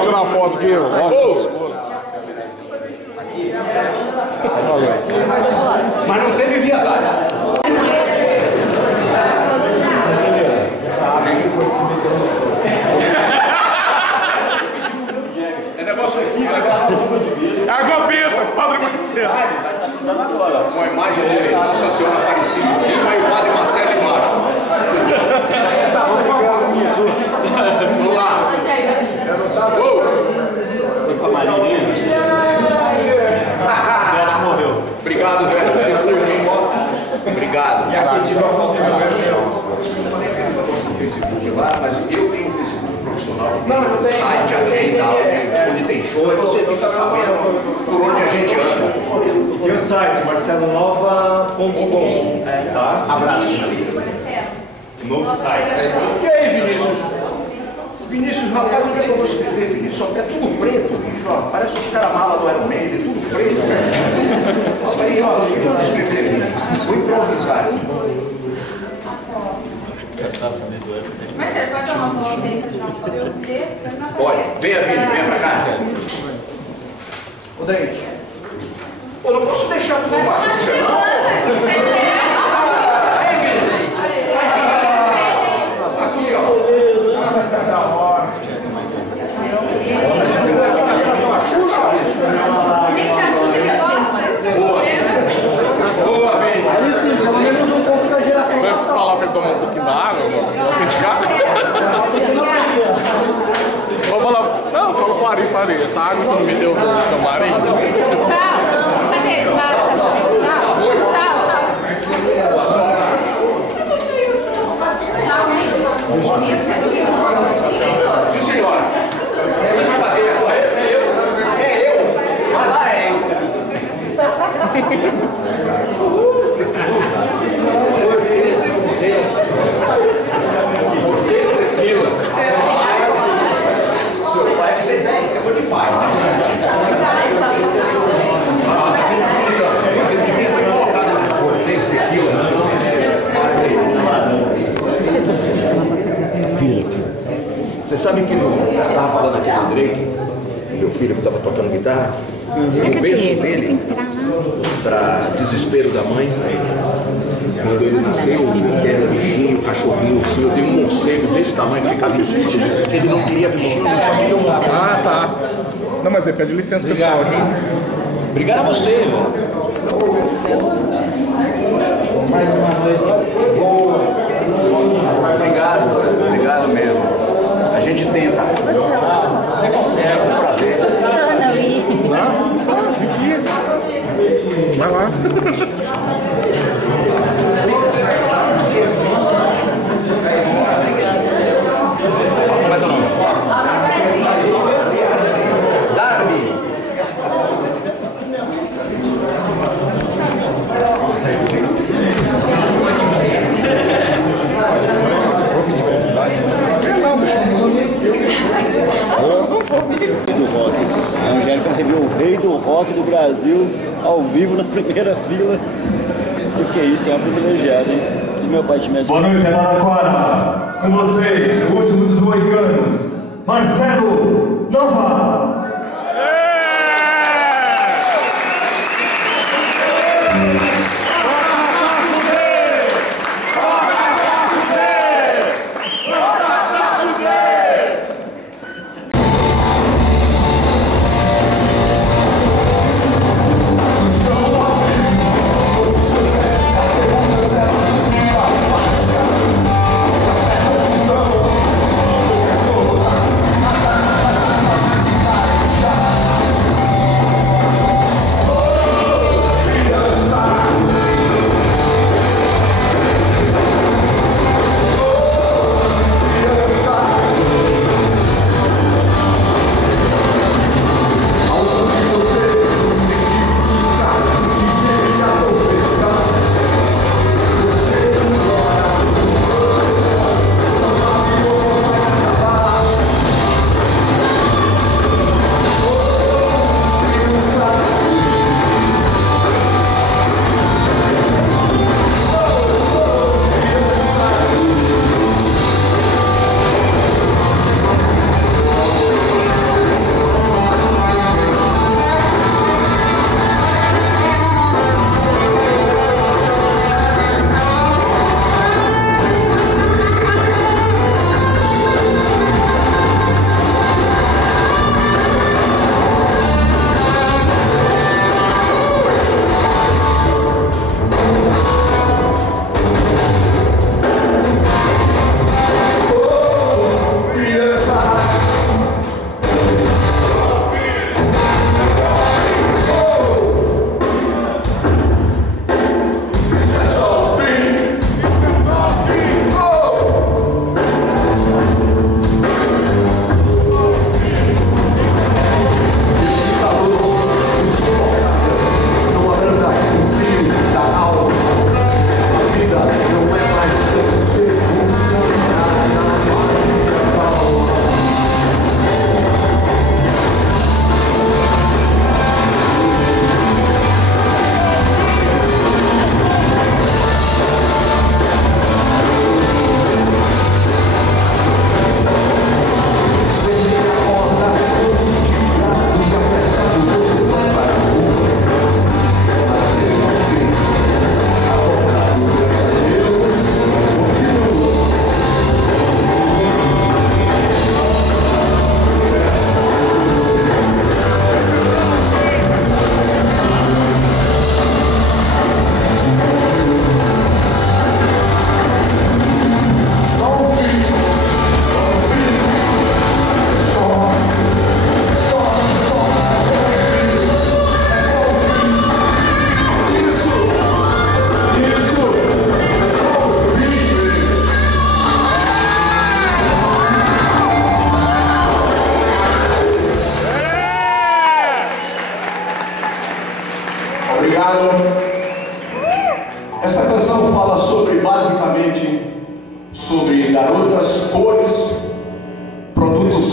Tirar uma foto aqui, Mas não teve viadagem. Essa água aqui foi que se meteu no show. É negócio aqui, água benta, Padre Marcelo. Vai estar se dando agora. uma imagem dele, Nossa Senhora Aparecida em cima e o Padre Marcelo embaixo. Vamos lá. Tem com a Marininha. Bete morreu. Obrigado, velho. Obrigado. E aqui tirou a foto do meu No Facebook lá, mas eu tenho um Facebook profissional, tem site, agenda, onde tem show, aí você fica sabendo por onde a gente anda. Tem o site marcelonova.com. Tá? Abraço. Novo site. E aí, Vinícius? Vinícius, rapaz, onde é que eu vou escrever, Vinícius? É tudo preto, bicho, ó. Parece os caras-mala do Iron Maiden, tudo preto, velho. Isso aí, ó, não sei onde escrever, Vinícius. Vou improvisar. Mas você pode dar uma foto aí pra tirar uma foto pra você? Olha, venha, Vini, venha pra cá. Ô, daí. Pô, não posso deixar tudo Mas baixo tá do chão, não. Aqui, ó. Quem tá achando que ele gosta desse problema? Boa, Vini. Aí sim, pelo menos um pouco da geração. Se você falar pra ele tomar um pouquinho da água, autenticar. Vou falar, não, fala com o Ari, falei, essa água você não me deu pro camarim? Tchau. Cadê? De marcação. Tchau. Tchau. Boa sorte. Sim, senhora. Ele vai bater agora. É eu. Vai lá, é eu. Seu pai é que você tem, você foi de pai. Você devia ter colocado esse tequila no seu peixe. Você sabe que eu estava falando aqui do Drake, meu filho que estava tocando guitarra, e o berço dele, para desespero da mãe, quando ele nasceu, era bichinho, cachorrinho, assim, eu dei um morcego desse tamanho que ficava em cima. Ele não queria bichinho, ele só queria um morcego. Ah, tá. Não, mas ele pede licença pessoal aqui. Obrigado a você, velho. Obrigado mesmo. A gente tenta. Você consegue. É um prazer. Vai lá. Como é teu nome? Darby. Do rock. A Angélica reveu o rei do rock do Brasil ao vivo na primeira fila. O que é isso? É uma privilegiada, hein? Se meu pai tivesse... Boa noite, Araraquara. Com vocês, o último dos moicanos, Marcelo Nova.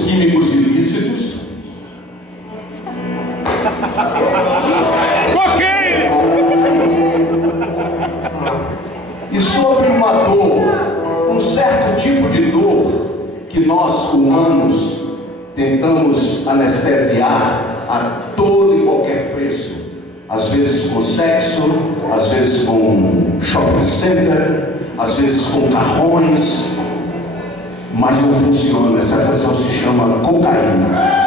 produtos químicos ilícitos, Cocaine! e sobre uma dor, um certo tipo de dor que nós humanos tentamos anestesiar a todo e qualquer preço, às vezes com sexo, às vezes com shopping center, às vezes com carrões, mas não funciona. Essa canção se chama cocaína.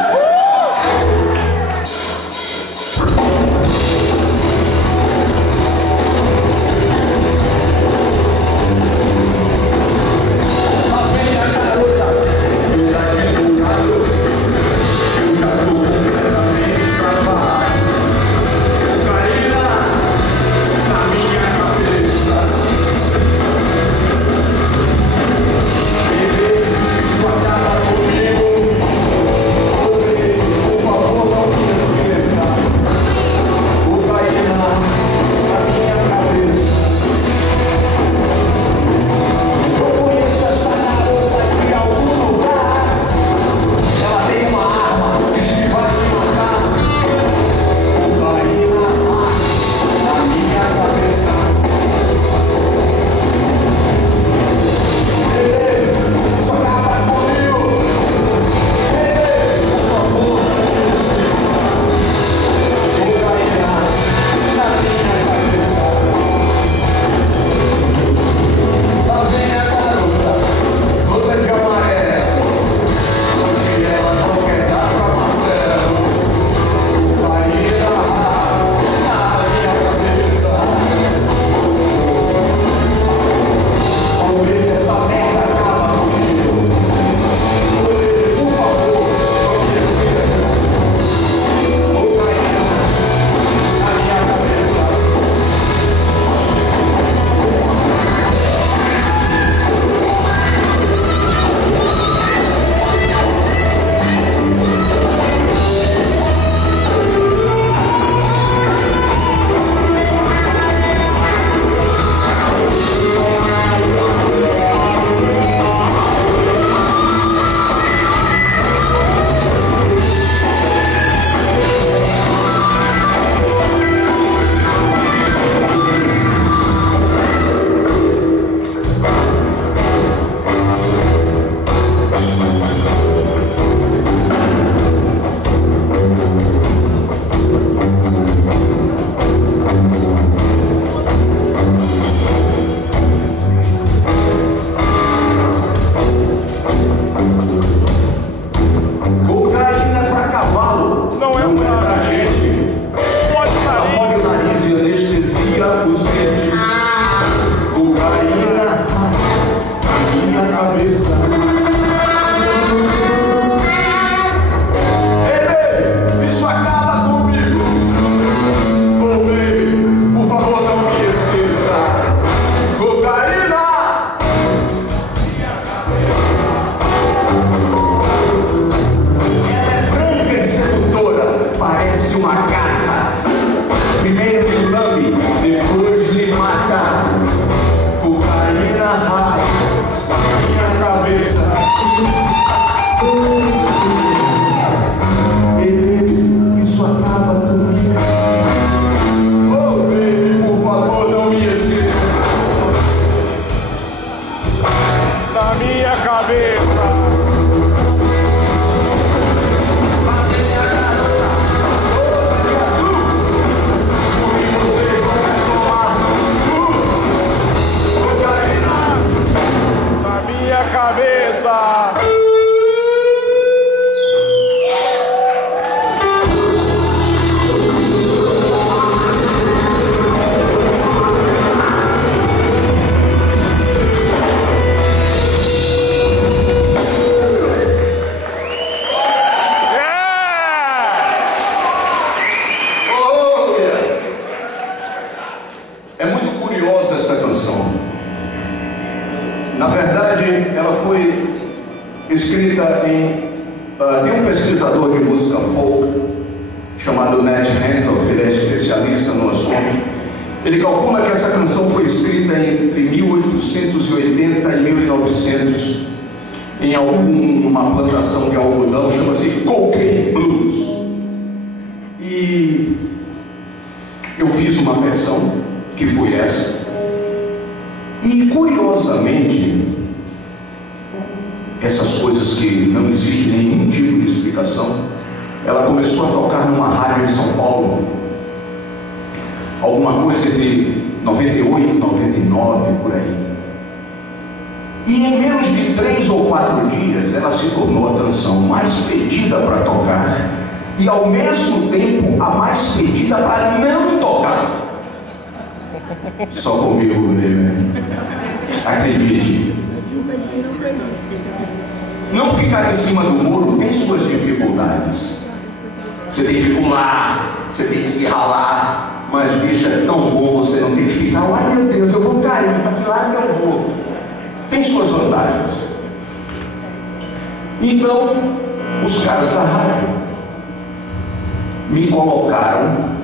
Escrita de um pesquisador de música folk chamado Ned Hentoff, ele é especialista no assunto. Ele calcula que essa canção foi escrita entre 1880 e 1900 em uma plantação de algodão uma versão, que foi essa. E curiosamente, essas coisas que não existe nenhum tipo de explicação, ela começou a tocar numa rádio em São Paulo, alguma coisa entre 98 e 99, por aí. E em menos de 3 ou 4 dias, ela se tornou a canção mais pedida para tocar e ao mesmo tempo a mais pedida para não tocar. Só comigo, né? Acredite. Não ficar em cima do muro tem suas dificuldades. Você tem que pular, você tem que se ralar, mas bicho, é tão bom você não ter que ficar, ai meu Deus, eu vou cair, para que lado que eu vou? Tem suas vantagens. Então, os caras da rádio me colocaram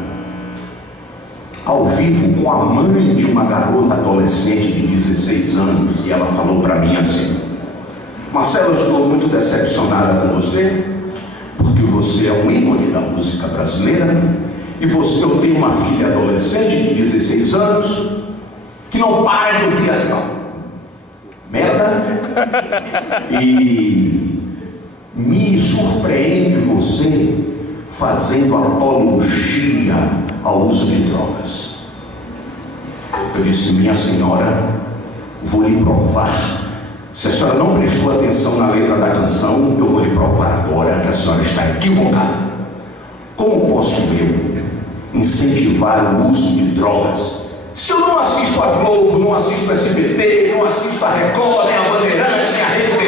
ao vivo com a mãe de uma garota adolescente de 16 anos, e ela falou para mim assim: Marcelo, eu estou muito decepcionada com você, porque você é um ícone da música brasileira, e eu tenho uma filha adolescente de 16 anos que não para de ouvir essa merda, e me surpreende você fazendo apologia ao uso de drogas. Eu disse: minha senhora, vou lhe provar. Se a senhora não prestou atenção na letra da canção, eu vou lhe provar agora que a senhora está equivocada. Como posso eu incentivar o uso de drogas se eu não assisto a Globo, não assisto a SBT, não assisto a Record, nem a Bandeirante, nem a Rede